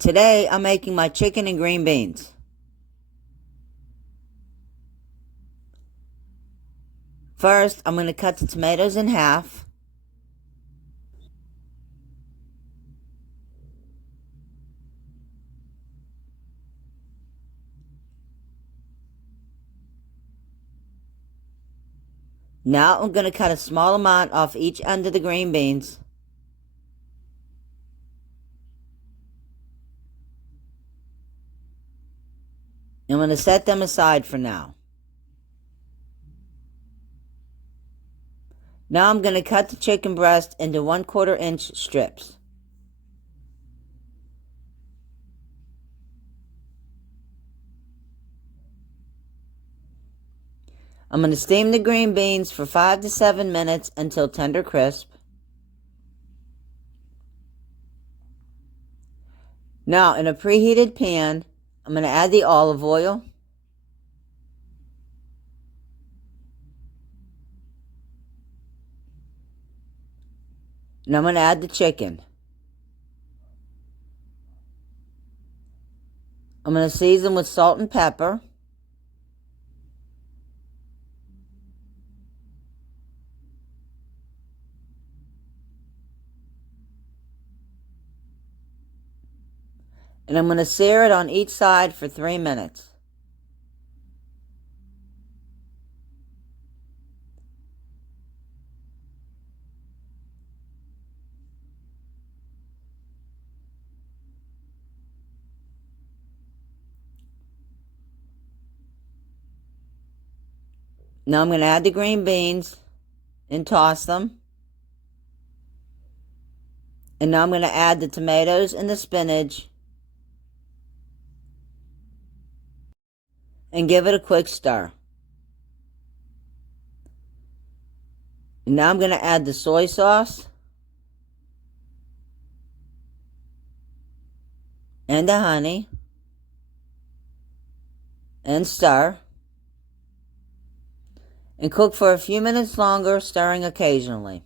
Today, I'm making my chicken and green beans. First, I'm going to cut the tomatoes in half. Now I'm going to cut a small amount off each end of the green beans. I'm going to set them aside for now. Now I'm going to cut the chicken breast into 1/4 inch strips. I'm going to steam the green beans for 5 to 7 minutes until tender crisp. Now in a preheated pan, I'm going to add the olive oil. And I'm going to add the chicken. I'm going to season with salt and pepper. And I'm going to sear it on each side for 3 minutes. Now I'm going to add the green beans and toss them. And now I'm going to add the tomatoes and the spinach and give it a quick stir. And now I'm going to add the soy sauce and the honey and stir. And cook for a few minutes longer, stirring occasionally.